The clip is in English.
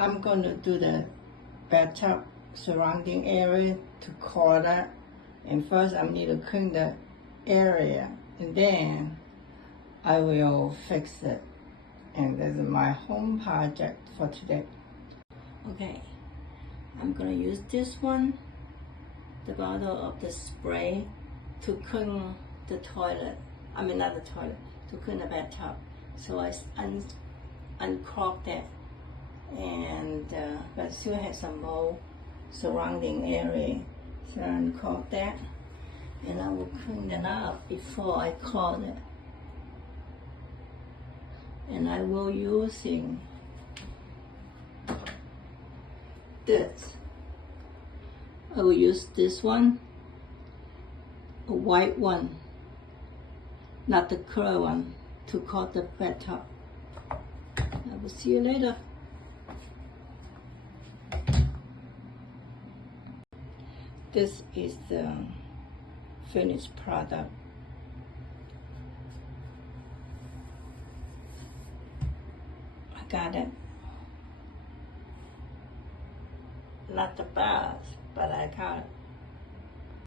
I'm going to do the bathtub surrounding area to corner. And first I need to clean the area, and then I will fix it. And this is my home project for today. Okay, I'm gonna use this one, the bottle of the spray, to clean the toilet. I mean not the toilet, to clean the bathtub. So I unclog that, and but still has some mold surrounding area. So I unclog that, and I will clean it up before I clog it. And I will using this. I will use this one, a white one, not the color one, to coat the bathtub. I will see you later. This is the finished product. I got it. Not the bath, but I got it.